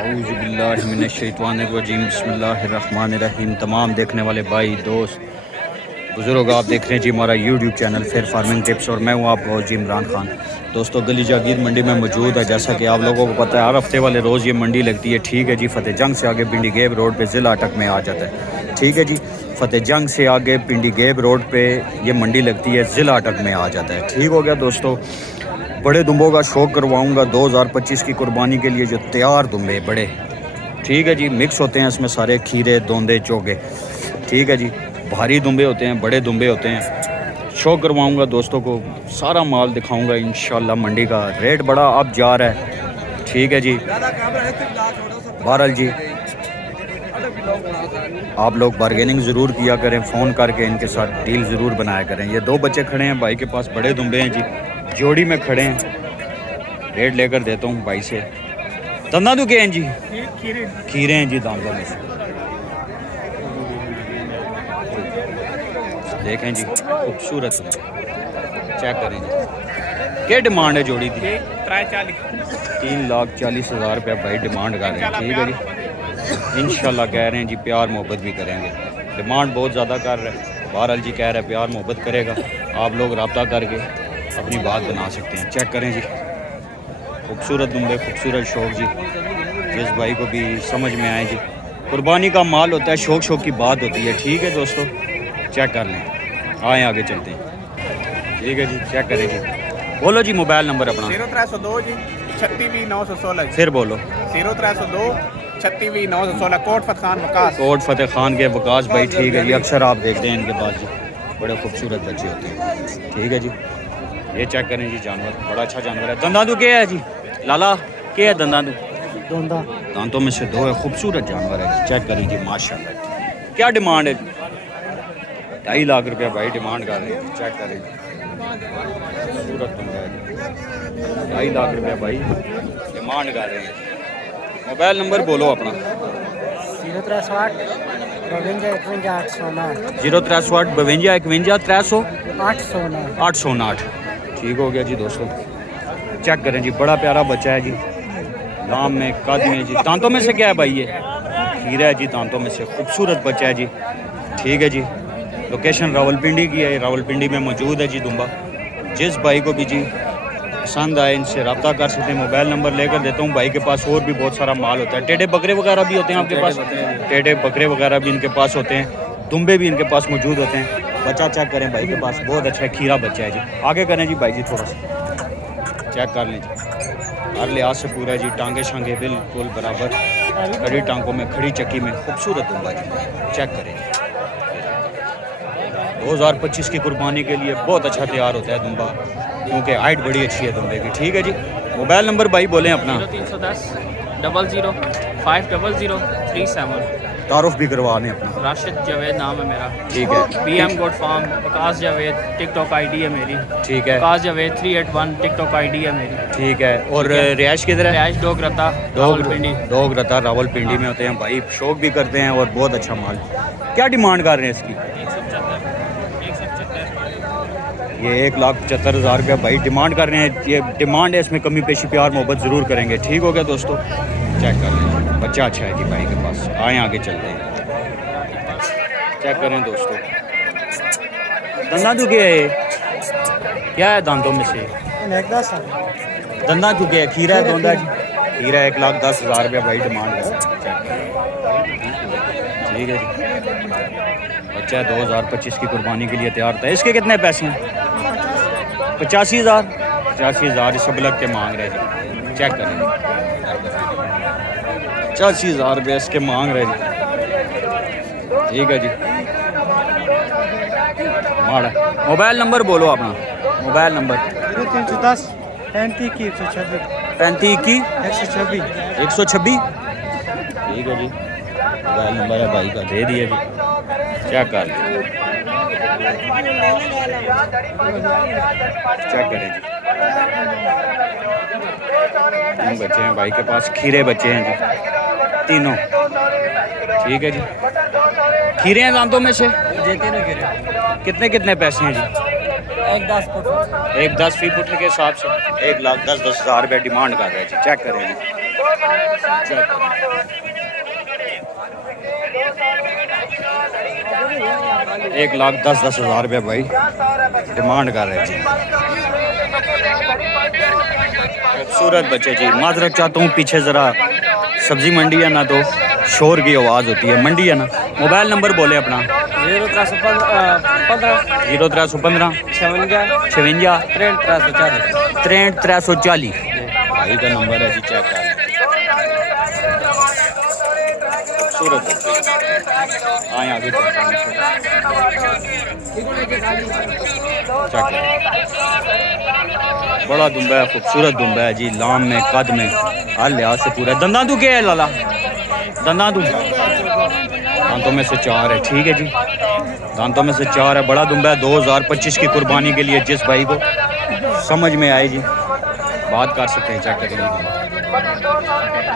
औज़ुबिल्लाहिमिनश्शैतानिर्रजीम बिस्मिल्लाहिर्रहमानिर्रहीम। तमाम देखने वाले भाई दोस्त बुज़ुर्ग, आप देख रहे हैं जी हमारा यूट्यूब चैनल फिर फार्मिंग टिप्स और मैं हूँ आपका जी इमरान खान। दोस्तों गली जागीर मंडी में मौजूद है। जैसा कि आप लोगों को पता है हर हफ्ते वाले रोज़ ये मंडी लगती है। ठीक है जी, फतेह जंग से आगे पिंडी गेब रोड पे ज़िला अटक में आ जाता है। ठीक है जी, फतेह जंग से आगे पिंडी गेब रोड पे ये मंडी लगती है, ज़िला अटक में आ जाता है। ठीक हो गया दोस्तों, बड़े दुम्बों का शौक़ करवाऊँगा 2025 की कुर्बानी के लिए जो तैयार दुम्बे बड़े। ठीक है जी, मिक्स होते हैं इसमें सारे खीरे दोंदे चोगे। ठीक है जी, भारी दुम्बे होते हैं, बड़े दुम्बे होते हैं। शौक़ करवाऊँगा दोस्तों को, सारा माल दिखाऊँगा इंशाल्लाह। मंडी का रेट बड़ा अब जा रहा है। ठीक है जी, बहरहाल जी आप लोग बारगेनिंग ज़रूर किया करें, फ़ोन करके इनके साथ डील ज़रूर बनाया करें। ये दो बच्चे खड़े हैं भाई के पास, बड़े दुम्बे हैं जी, जोड़ी में खड़े हैं। रेट लेकर देता हूँ भाई से। दंदा तो क्या हैं जी? खीरे हैं जी दांतों में से। देखें जी, खूबसूरत चेक करें जी। क्या डिमांड है जोड़ी की? 3,40,000 रुपया भाई डिमांड कर रहे हैं। ठीक है जी, इंशाल्लाह कह रहे हैं जी प्यार मोहब्बत भी करेंगे। डिमांड बहुत ज़्यादा कर रहे हैं, बहरहाल जी कह रहे हैं प्यार मोहब्बत करेगा। आप लोग रब्ता करके अपनी बात बना सकते हैं। चेक करें जी, खूबसूरत दुम्बे, खूबसूरत शौक़ जी। जिस भाई को भी समझ में आए जी, कुर्बानी का माल होता है, शौक़ शौक़ की बात होती है। ठीक है दोस्तों, चेक कर लें, आए आगे चलते हैं। ठीक है जी, चेक करें जी। बोलो जी मोबाइल नंबर अपना। 0302 जी 3620 फिर बोलो। 0302 3620 कोट फतेह खान वकास। कोट फतेह खान के वकास भाई। ठीक है जी, अक्सर आप देखते हैं इनके पास जी बड़े खूबसूरत बच्चे होते हैं। ठीक है जी, ये चेक करें जी, जानवर बड़ा अच्छा जानवर है। दंदादू क्या है जी? लाला क्या है दंदादू? दांतों में से दो है, खूबसूरत जानवर है। चेक करें जी, माशाल्लाह। क्या डिमांड है? 2.5 लाख रुपया भाई डिमांड कर रहे हैं। चेक करें, खूबसूरत बंदा है। 2.5 लाख रुपया भाई डिमांड कर रहे हैं। मोबाइल नंबर बोलो अपना। 0360 52 53 809। ठीक हो गया जी दोस्तों, चेक करें जी, बड़ा प्यारा बच्चा है जी, लाम में कद में जी। दांतों में से क्या है भाई? ये खीरा है जी, दांतों में से खूबसूरत बच्चा है जी। ठीक है जी, लोकेशन रावलपिंडी की है, रावलपिंडी में मौजूद है जी दुम्बा। जिस भाई को भी जी पसंद आए इनसे रब्ता कर सकते हैं। मोबाइल नंबर लेकर देता हूँ। भाई के पास और भी बहुत सारा माल होता है। टेढ़े बकरे वगैरह भी होते हैं आपके पास? टेढ़े बकरे वगैरह भी इनके पास होते हैं, दुम्बे भी इनके पास मौजूद होते हैं। बच्चा चेक करें भाई के पास, बहुत अच्छा है, खीरा बच्चा है जी। आगे करें जी भाई जी, थोड़ा सा चेक कर लें जी। हर लिहाज से पूरा है जी, टांगे शांगे बिल्कुल बराबर, खड़ी टांगों में खड़ी चक्की में खूबसूरत दुम्बा जी। चेक करें जी, 2025 की कुर्बानी के लिए बहुत अच्छा तैयार होता है दुम्बा, क्योंकि हाइट बड़ी अच्छी है दुम्बे की। ठीक है जी, मोबाइल नंबर भाई बोलें अपना। 0310 00 50037। तारुफ भी करवाने अपना। राशिद जावेद नाम है मेरा। ठीक है, PM गोड फार्म वकास जावेद टिकटॉक ID है मेरी। ठीक है, वकास जावेद 381 टिकटॉक ID है मेरी। ठीक है। और रिहाइश किधर है? रिहाइश डोगरता रावलपिंडी। डोगरता रावलपिंडी में होते हैं भाई, शौक भी करते हैं और बहुत अच्छा माल। क्या डिमांड कर रहे हैं इसकी? 175। ये 1,75,000 रुपया भाई डिमांड कर रहे हैं। ये डिमांड है, इसमें कमी पेशी प्यार मोहब्बत ज़रूर करेंगे। ठीक हो गया दोस्तों, चेक कर लें, बच्चा अच्छा है जी भाई के पास। आए आगे चलते हैं, चेक करें दोस्तों। दंदा तो क्या है? क्या है दांतों में से? दंदा तो क्या है? खीरा है, दोंदा जी? खीरा 1,10,000 रुपया भाई डिमांड है। ठीक है जी, बच्चा 2025 की कुर्बानी के लिए तैयार था। इसके कितने पैसे हैं? 85,000। 85,000 सब लग के मांग रहे जी। चेक करें, 85,000 रुपये इसके मांग रहे जी। ठीक है जी, माड़ा। मोबाइल नंबर बोलो अपना। Mobile number 0310 35 126 35 126। 126। ठीक है जी, मोबाइल नंबर है भाई का, दे दिया जी। चेक कर लें, चेक करें जी। 3 बच्चे हैं भाई के पास, खीरे बच्चे हैं जी तीनों। ठीक है जी, खीरे हैं दांतों में से? कितने कितने पैसे हैं जी? 1 10 फुट 1 10 फी फुट के हिसाब से 1,10,10,000 रुपये डिमांड कर रहे हैं जी। चेक करें जी, एक लाख 10,000 रुपये भाई डिमांड कर रहे हैं जी। खूबसूरत बच्चे जी। माजरत चाहता हूँ पीछे ज़रा सब्जी मंडी है ना, तो शोर की आवाज़ होती है। मंडी है ना। मोबाइल नंबर बोले अपना। 0315 56 6340 भाई का नंबर है जी। चेक कर खूबसूरत आए आगे चेक बड़ा दुम्बा है, खूबसूरत दुम्बा है जी। लाम में कद में हर लिहाज से पूरा। दंदा तू क्या है लाला? दंदा तू दांतों में से 4 है। ठीक है जी, दांतों में से 4 है। बड़ा दुम्बा है। 2025 की कुर्बानी के लिए जिस भाई को समझ में आए जी बात कर सकते हैं। चेक कर लीजिए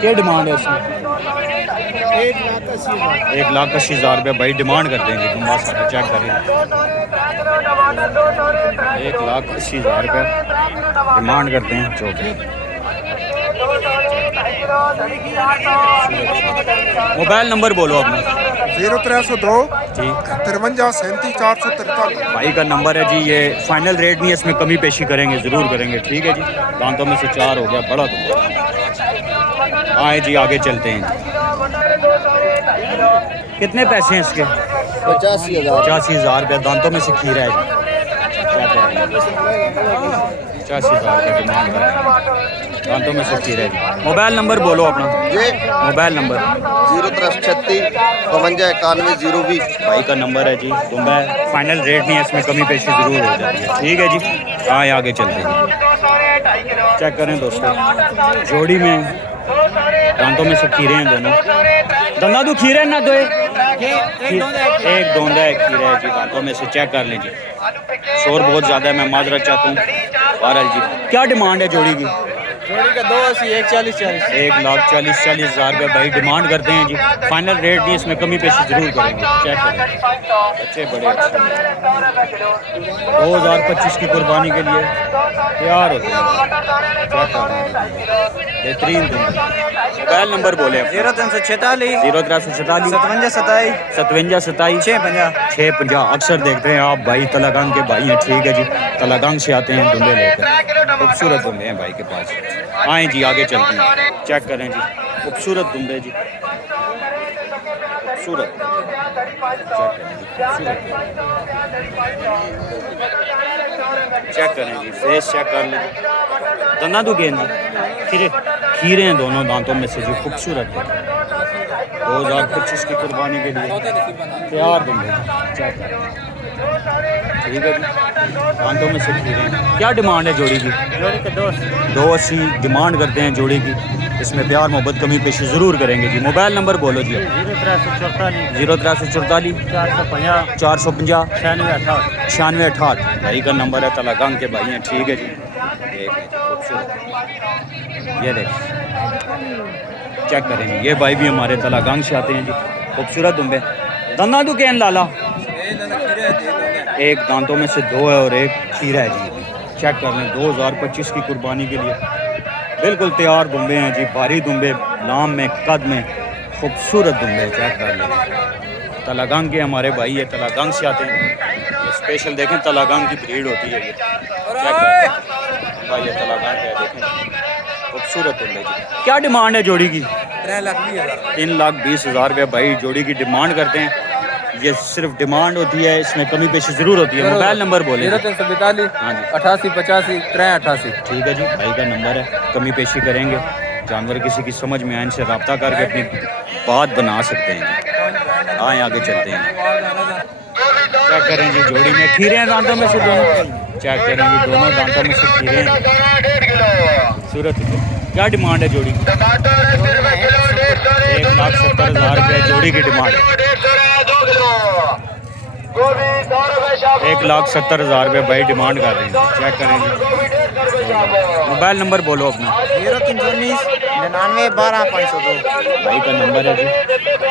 क्या डिमांड है उसमें। 1,80,000 रुपये भाई डिमांड करते हैं जी। दुम्बा सारा चेक करें। 1,80,000 रुपये डिमांड करते हैं छोटे। मोबाइल नंबर बोलो अपना। 0302 जी 53 37 443 भाई का नंबर है जी। ये फाइनल रेट नहीं है, इसमें कमी पेशी करेंगे, ज़रूर करेंगे। ठीक है जी। दांतों में से 4 हो गया। बड़ा तो आए जी आगे चलते हैं। कितने पैसे हैं इसके? 85,000 रुपये। दांतों में से खीरा है जी। 85,000 रुपये डिमांड कर रहे हैं। दांतों में से खीरा है जी। मोबाइल नंबर बोलो अपना। मोबाइल नंबर 0336 52 91 020 भाई का नंबर है जी। तुम्बा फाइनल रेट नहीं है, इसमें कमी पेशी ज़रूर हो जाती है। ठीक है जी। आए आगे चलते हैं। चेक करें दोस्तों, जोड़ी में दांतों में से खीरे हैं दोनों। दंदा तो खीरे ना दो एक दोंदा है खीरा है जी। दांतों में से चेक कर लें जी। शोर बहुत ज़्यादा है, मैं माजरत चाहता हूँ। बहरहाल जी क्या डिमांड है जोड़ी की? जोड़ी का 280 140 1,40,000 रुपये भाई डिमांड करते हैं जी। फाइनल रेट नहीं, इसमें कमी पेशी ज़रूर करेंगे। चेक करें बच्चे बड़े अच्छे 2025 की कुर्बानी के लिए तैयार होते हैं। बेहतरीन दिन। मोबाइल नंबर बोले 0346 0346 57 57 27 650। अक्सर देखते हैं आप भाई तलागंग के भाई हैं। ठीक है जी, तलागंग से आते हैं दुम्बे लेकर। खूबसूरत दुम्बे हैं भाई के पास। आए जी आगे चलते हैं। चेक करें जी, खूबसूरत दुम्बे जी, खूबसूरत। चेक करें जी, फेस चेक कर लें। दंदा तो गेंद जी खीरे खीरे हैं दोनों दांतों में से जी। खूबसूरत है। 2025 की कुर्बानी के लिए तैयार दुम्बे। चेक करें। ठीक है जी, दांतों में से खीरे हैं। क्या डिमांड है जोड़ी की? जोड़ी का 280 डिमांड करते हैं जोड़ी की। इसमें प्यार मोहब्बत कमी पेशी ज़रूर करेंगे जी। मोबाइल नंबर बोलो जी। 0344 450 9668 भाई का नंबर है। तलागंग के भाई हैं। ठीक है जी। खूबसूरत ये देख चेक करेंगे। ये भाई भी हमारे तलागंग से आते हैं जी। खूबसूरत दुम्बे। दंदा तो कैन लाला एक दांतों में से 2 है और एक खीरा है जी। चेक कर लें। 2025 की कुर्बानी के लिए बिल्कुल तैयार दुम्बे हैं जी। भारी दुम्बे, लाम में कद में खूबसूरत दुम्बे। चेक कर लें। तलागंग के हमारे भाई है, तलागंग से आते हैं। ये स्पेशल देखें तलागंग की भीड़ होती है ये। चेक कर भाई ये तलागंग है, देखें खूबसूरत दुम्बे जी। क्या डिमांड है जोड़ी की? 3,20,000 रुपये भाई जोड़ी की डिमांड करते हैं। ये सिर्फ डिमांड होती है, इसमें कमी पेशी ज़रूर होती है। मोबाइल नंबर बोले। 0342 हाँ जी 88 85 83 ठीक है जी, भाई का नंबर है। कमी पेशी करेंगे। जानवर किसी की समझ में आए, इनसे रब्ता करके अपनी बात बना सकते हैं जी। आए आगे चलते हैं। चेक करें जी, जोड़ी में खीरे हैं दांतों में से दोनों। चेक करें जी, दोनों दांतों में से खीरे हैं। सूरत क्या डिमांड है जोड़ी की? 1,70,000 रुपये जोड़ी की डिमांड है। 1,70,000 रुपये भाई डिमांड कर रहे हैं। चेक करें जी। मोबाइल नंबर बोलो अपना। 0319 99 12 502 भाई का नंबर है जी।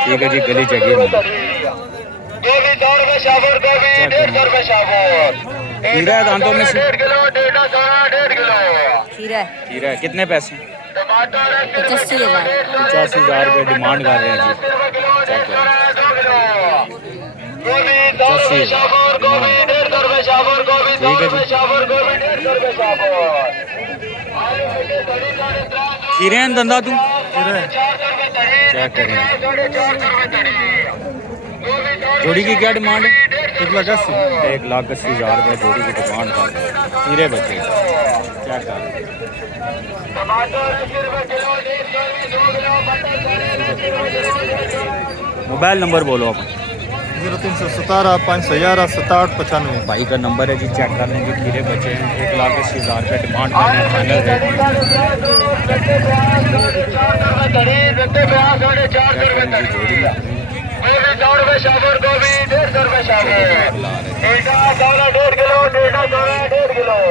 ठीक है जी, गली जगह खीरा है दांतों में से। हीरा हीरा है, कितने पैसे? 85,000। 85,000 रुपये डिमांड कर रहे हैं जी। चेक करें, 85,000 डिमांड। ठीक है जी। खीरे हैं धंधा तू? चेक करें। जोड़ी की क्या डिमांड है? 1,80,000 रुपये जोड़ी की डिमांड कर रहे हैं। खीरे बच्चे क्या कर रहे हैं? मोबाइल नंबर बोलो आप। 0317 511 6795। भाई का नंबर है जी, चेक कर लेंगे। खीरे बचे हैं, 1,80,000 रुपये डिमांड कर रहे हैं, फाइनल रेट में।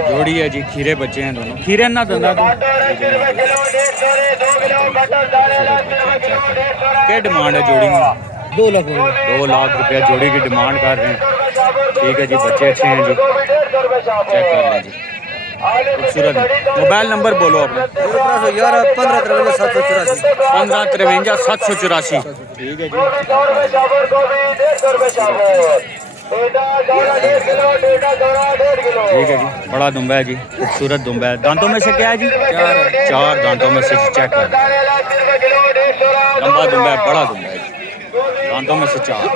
जोड़ी है जी, खीरे बचे हैं दोनों। खीरे ना धंधा तो क्या डिमांड है जोड़ी में? 2 लाख। 2 लाख रुपया जोड़ी की डिमांड कर रहे हैं। ठीक है जी, बच्चे अच्छे हैं जी, चेक कर लें जी, खूबसूरत। मोबाइल नंबर बोलो अपना। 1553 ठीक है जी। ठीक है जी, बड़ा दुम्बा है जी, खूबसूरत दुम्बा है। दांतों में से क्या है जी? 4 दांतों में से चेक कर। लंबा दुम्बा है, बड़ा दुम्बा है जी, दांतों में से 4।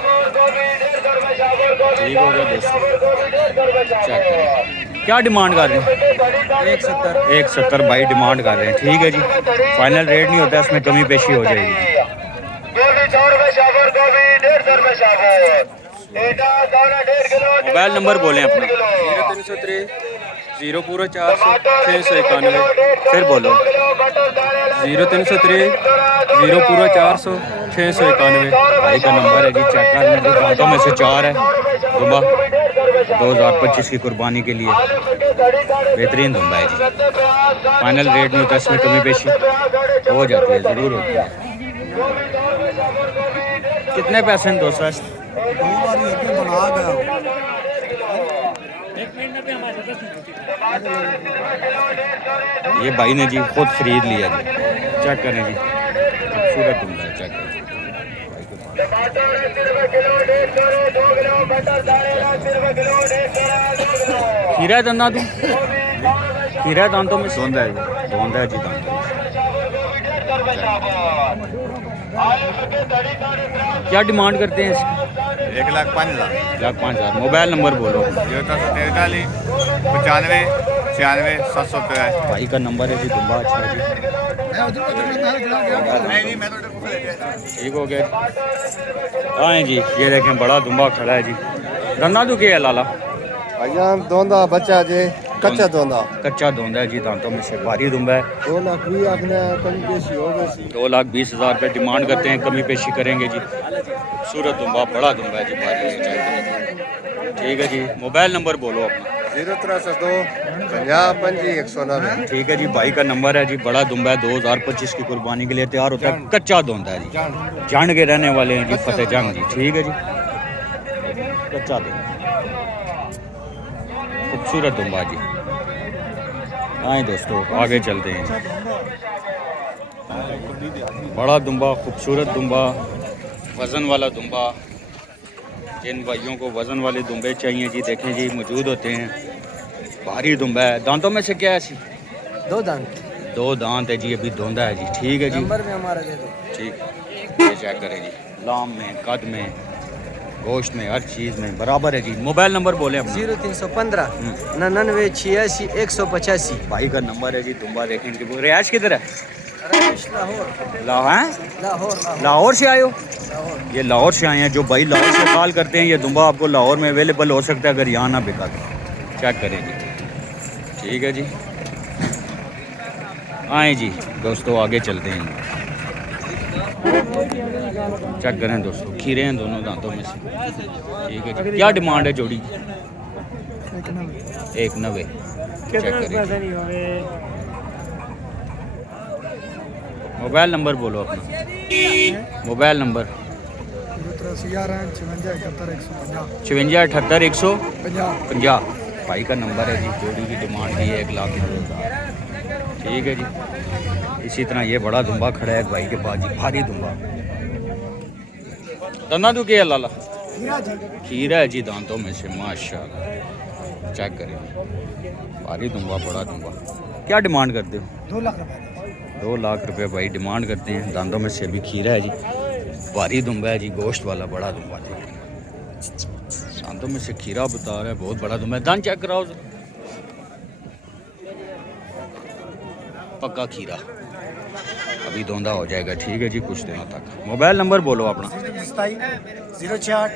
ठीक हो गया दोस्तों, चेक करें। क्या डिमांड कर रहे हैं? 170 भाई डिमांड कर रहे हैं। ठीक है जी, फाइनल रेट नहीं होता, इसमें कमी पेशी हो जाएगी। मोबाइल नंबर बोलें अपना। 0303 0 पूरा 400 691। फिर बोलो। 0303 0 पूरा 400 691। भाई का नंबर है जी, चेक कर लें। दांतों में से 4 है दुम्बा, 2025 की कुर्बानी के लिए बेहतरीन दुम्बा है जी। फाइनल रेट नहीं होता, इसमें कमी पेशी हो जाती है, ज़रूर होती है। कितने पैसे हैं दोस्तों? ये भाई ने जी खुद खरीद लिया जी, चेक करें जी, खूबसूरत दुम्बा है, चेक करें। खीरा धंधा तू? खीरा दांतों में धोंदा है जी, दांतों में। क्या डिमांड करते हैं इसकी? 1,05,000। 1,05,000। मोबाइल नंबर बोलो। 93 95 96 753। भाई का नंबर है जी, दुम्बा अच्छा है जी। ठीक हो गया। आए जी, ये देखें बड़ा दुम्बा खड़ा है जी। धंधा तू क्या है लाला? भैया दोंदा बच्चा जे कच्चा दोंदा। कच्चा धोंदा है जी, दांतों में से भारी दुम्बा है। 2 लाख भी आपने कमी पेशी हो गई। 2,20,000 रुपये डिमांड करते हैं, कमी पेशी करेंगे जी। खूबसूरत दुम्बा, बड़ा दुम्बा है जी, भारी है, चेक करें। ठीक है जी, मोबाइल नंबर बोलो अपना। 0302 50 25 190। ठीक है जी, भाई का नंबर है जी, बड़ा दुम्बा है, 2025 की कुर्बानी के लिए तैयार होता है। कच्चा धोंदा है जी, जान के रहने वाले हैं जी, फतेह जंग जी। ठीक है जी, कच्चा दुम्बा, खूबसूरत दुम्बा जी। आए दोस्तों, आगे चलते हैं। बड़ा दुम्बा, खूबसूरत दुम्बा, वज़न वाला दुम्बा। जिन भाइयों को वज़न वाले दुम्बे चाहिए जी, देखें जी, मौजूद होते हैं। भारी दुम्बा है। दांतों में से क्या है? 2 दांत। 2 दांत है जी, अभी धोंदा है जी। ठीक है जी, नंबर में हमारा दे दो। ठीक, ये चेक करें जी, लाम में, कद में, गोश्त में, हर चीज़ में बराबर है जी। मोबाइल नंबर बोले अपना। 0315 99 86 185। भाई का नंबर है जी, दुम्बा देखें कि रिहायश किधर है? लाहौर से आए हो? ये लाहौर से आए हैं। जो भाई लाहौर से कॉल करते हैं, ये दुम्बा आपको लाहौर में अवेलेबल हो सकता है, अगर यहाँ ना बिका तो। चेक करें जी, ठीक है जी। आए जी दोस्तों, आगे चलते हैं। चेक करें दोस्तों, खीरे हैं दोनों दांतों में से। ठीक है जी, क्या डिमांड है जोड़ी की? 190। चेक करें। मोबाइल नंबर बोलो अपना। Mobile number 56 78 150। भाई का नंबर है जी, जोड़ी की डिमांड की है 1,90,000। ठीक है जी। इसी तरह ये बड़ा दुम्बा खड़ा है भाई के पास जी, भारी दुम्बा। दंदा तो क्या लाला? खीरा है जी दांतों में से, माशाल्लाह। चेक करें, भारी दुम्बा, बड़ा दुम्बा। क्या डिमांड करते हो? 2 लाख रुपए। 2 लाख रुपए भाई डिमांड करते हैं। दांतों में से भी खीरा है जी, भारी दुम्बा है जी, गोश्त वाला बड़ा दुम्बा जी। दांतों में से खीरा बता रहा है, बहुत बड़ा दुम्बा है। दांत चेक कराओ, पक्का खीरा, अभी धोंदा हो जाएगा। ठीक है जी, कुछ दिनों तक। मोबाइल नंबर बोलो अपना। 064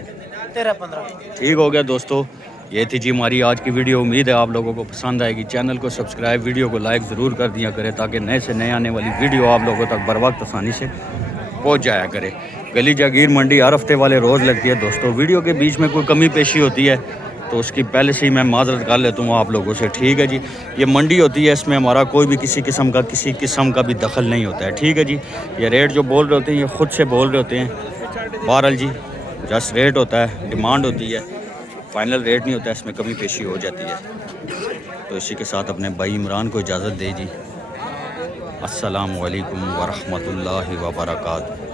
1315। ठीक हो गया दोस्तों, ये थी जी हमारी आज की वीडियो। उम्मीद है आप लोगों को पसंद आएगी। चैनल को सब्सक्राइब, वीडियो को लाइक ज़रूर कर दिया करें ताकि नए से नए आने वाली वीडियो आप लोगों तक बर वक्त आसानी से पहुंच जाया करे। गली जागीर मंडी हर हफ्ते वाले रोज़ लगती है दोस्तों। वीडियो के बीच में कोई कमी पेशी होती है तो उसकी पहले से ही मैं माजरत कर लेता हूँ आप लोगों से। ठीक है जी, ये मंडी होती है, इसमें हमारा कोई भी किसी किस्म का भी दखल नहीं होता है। ठीक है जी, ये रेट जो बोल रहे होते हैं ये ख़ुद से बोल रहे होते हैं। बहरहाल जी, जस्ट रेट होता है, डिमांड होती है, फाइनल रेट नहीं होता है, इसमें कमी पेशी हो जाती है। तो इसी के साथ अपने भाई इमरान को इजाज़त दे जी। अस्सलामु अलैकुम वरहमतुल्लाहि वबरकातुहू।